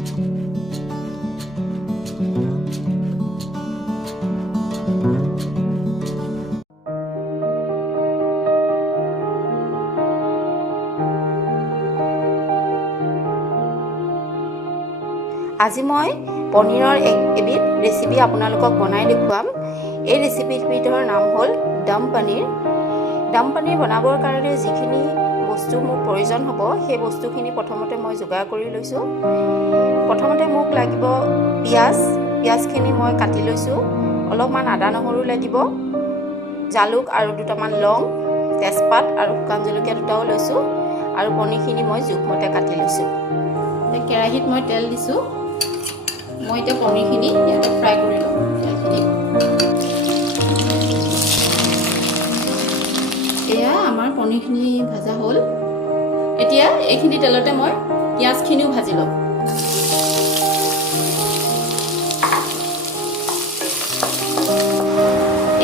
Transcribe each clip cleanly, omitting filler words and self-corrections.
আজি মই পনীৰৰ এবিধ ৰেচিপি আপোনালোকক বনাই দেখুৱাম। এই ৰেচিপিবিধৰ নাম হ'ল দম পনীৰ। দম পনীৰ বনাবৰ কাৰণে যিখিনি বস্তু মোক প্ৰয়োজন হ'ব সেই বস্তুখিনি প্ৰথমতে মই যোগাৰ কৰি লৈছোঁ। প্ৰথমতে মোক লাগিব পিঁয়াজখিনি মই কাটি লৈছোঁ। অলপমান আদা নহৰু লাগিব, জালুক আৰু দুটামান লং, তেজপাত আৰু শুকান জলকীয়া দুটাও লৈছোঁ আৰু পনীৰখিনি মই জোখমতে কাটি লৈছোঁ। কেৰাহীত মই তেল দিছোঁ। মই এতিয়া পনীৰখিনি ইয়াতে ফ্ৰাই কৰি লওঁ। তেলখিনি এয়া আমাৰ পনীৰখিনি ভাজা হ'ল। এতিয়া এইখিনি তেলতে মই পিঁয়াজখিনিও ভাজি লওঁ।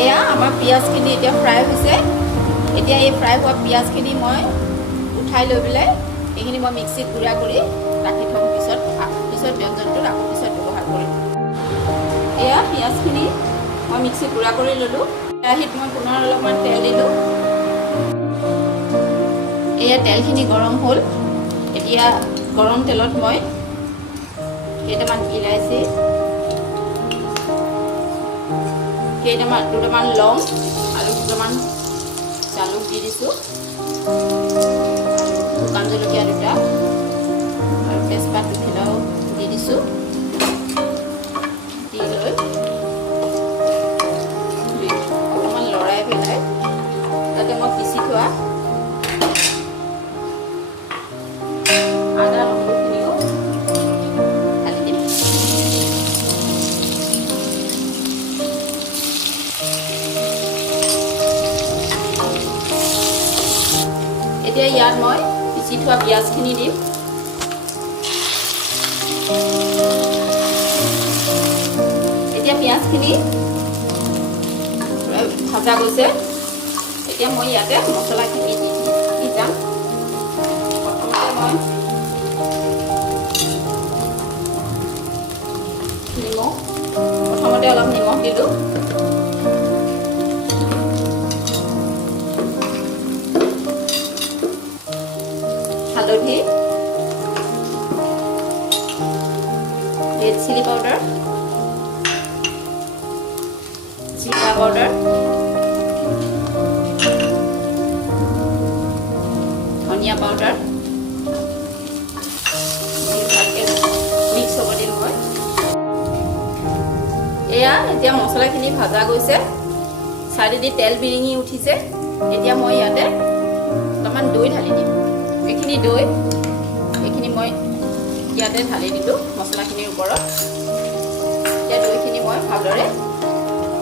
এয়া আমাৰ পিঁয়াজখিনি এতিয়া ফ্ৰাই হৈছে। এতিয়া এই ফ্ৰাই হোৱা পিঁয়াজখিনি মই উঠাই লৈ পেলাই এইখিনি মই মিক্সিত গুড়া কৰি ৰাখি থ'ম। পিছত ব্যঞ্জনটোত আকৌ পিছত ব্যৱহাৰ কৰিম। এয়া পিঁয়াজখিনি মই মিক্সিত গুড়া কৰি ল'লোঁ। কেৰাহীত মই পুনৰ অলপমান তেল দিলোঁ। এয়া তেলখিনি গৰম হ'ল। এতিয়া গৰম তেলত মই কেইটামান ইলাইচি, দুটামান লং আৰু দুটামান জালুক দি দিছোঁ, শুকান জলকীয়া দুটা আৰু তেজপাত দুখিলাও দি দিছোঁ। দি লৈ অকণমান লৰাই পেলাই তাতে মই পিচি থোৱা আদা নহৰুখিনিও ঢালি দিম। এতিয়া ইয়াত মই পিচি থোৱা পিঁয়াজখিনি দিম। এতিয়া পিঁয়াজখিনি ভাজা গৈছে। এতিয়া মই ইয়াতে মছলাখিনি দি যাম। প্ৰথমতে মই অলপ নিমখ দিলোঁ। হালধি, ৰেড চিলি পাউডাৰ, জিৰা পাউডাৰ, ধনিয়া পাউডাৰ ভালকৈ মিক্স হ'ব দিম মই। এয়া এতিয়া মছলাখিনি ভাজা গৈছে, চাইডেদি তেল বিৰিঙি উঠিছে। এতিয়া মই ইয়াতে অলপমান দৈ ঢালি দিম। এইখিনি মই ইয়াতে ঢালি দিলোঁ মছলাখিনিৰ ওপৰত। এতিয়া দৈখিনি মই ভালদৰে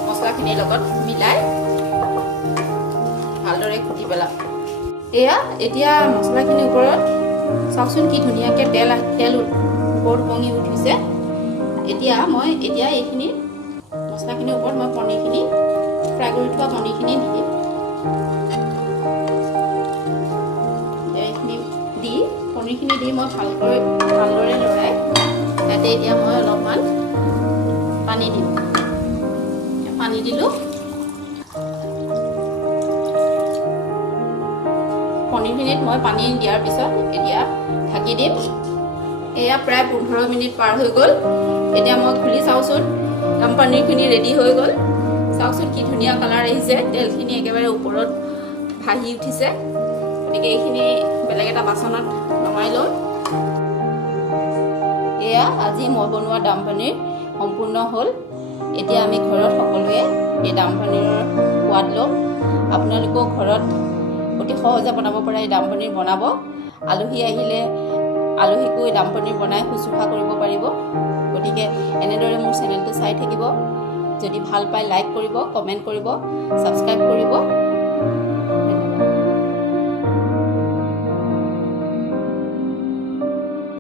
মছলাখিনিৰ লগত মিলাই ভালদৰে ঘুটি পেলাম। এয়া এতিয়া মছলাখিনিৰ ওপৰত চাওকচোন কি ধুনীয়াকৈ তেল ওপৰত উপঙি উঠিছে। এতিয়া এইখিনি মছলাখিনিৰ ওপৰত মই পনীৰখিনি ফ্ৰাই কৰি থোৱা পনীৰখিনি দি দিম। পনীৰখিনি দি মই ভালদৰে লৰাই তাতে এতিয়া মই অলপমান পানী দিম। পানী দিলোঁ। পনীৰখিনিত মই পানী দিয়াৰ পিছত এতিয়া ঢাকি দিম। এয়া প্ৰায় 15 মিনিট পাৰ হৈ গ'ল। এতিয়া মই খুলি চাওঁচোন। দম পনীৰখিনি ৰেডি হৈ গ'ল। চাওকচোন কি ধুনীয়া কালাৰ আহিছে। তেলখিনি একেবাৰে ওপৰত ভাহি উঠিছে। গতিকে এইখিনি বেলেগ এটা বাচনত নমাই লওঁ। এয়া আজি মই বনোৱা দম পনীৰ সম্পূৰ্ণ হ'ল। এতিয়া আমি ঘৰত সকলোৱে এই দম পনীৰৰ সোৱাদ ল'ম। আপোনালোকেও ঘৰত অতি সহজে বনাব পৰা এই দম পনীৰ বনাব। আলহী আহিলে আলহীকো এই দম পনীৰ বনাই শুশ্ৰূষা কৰিব পাৰিব। গতিকে এনেদৰে মোৰ চেনেলটো চাই থাকিব। যদি ভাল পায় লাইক কৰিব, কমেণ্ট কৰিব, ছাবস্ক্ৰাইব কৰিব।